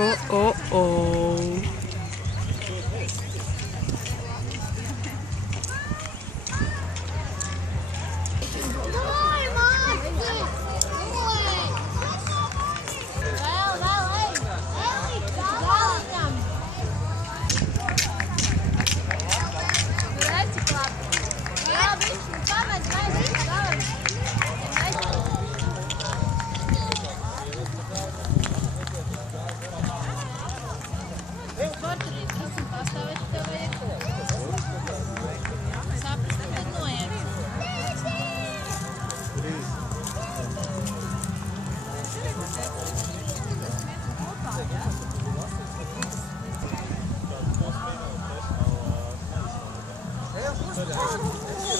Oh.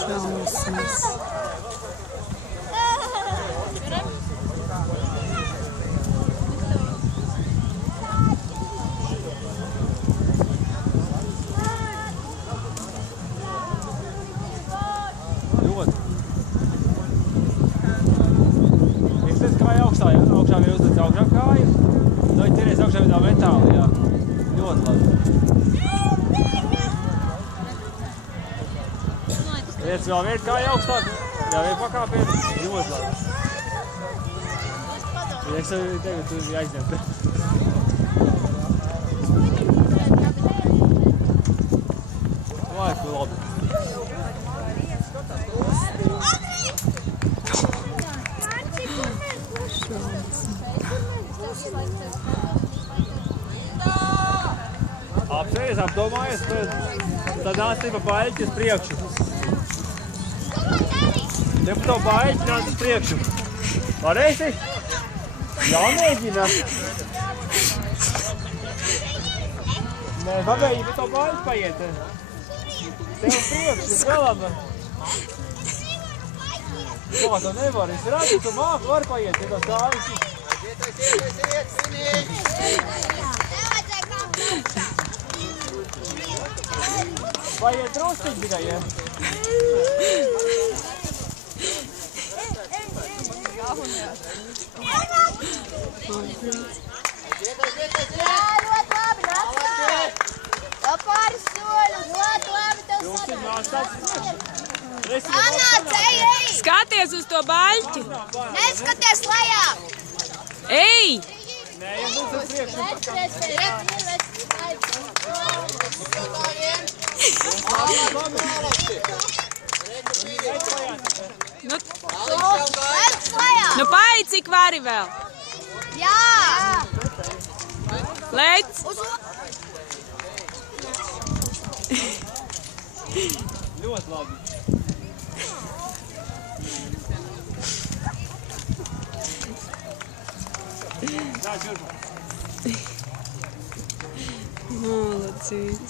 Šausmas. Izliec kāju augstā, ja? Augšā bija uzliec augšā kāju. Lai ķeries augšā vienā metāli, jā. Ļoti labi. Liec vēl vienu kāju augstāk, vēl vienu pakāpienu. Ļoti labi. Ja es tevi tagad aizņemtu. Laiku labi. Apsēries, apdomājies, tad nāc pa baļķi uz priekšu. Te pa to baļķi nāc uz priekšu. Varēsi? Jāmēģina. Nē, pagaidi, pa to baļķi paiet. Tev uz priekšu, uz galam. Kā tu nevari? Es redzu, tu māku var paiet, ja tas kājas. Paiet drusciņ tikai, ja? Skaties uz to baļķi! Neskaties lejā! Ej! Nē, ja būs uz priekšu. Nu paej, cik vari vēl? Jā! Lec! Ļoti labi. Tā, šurp. Молодец.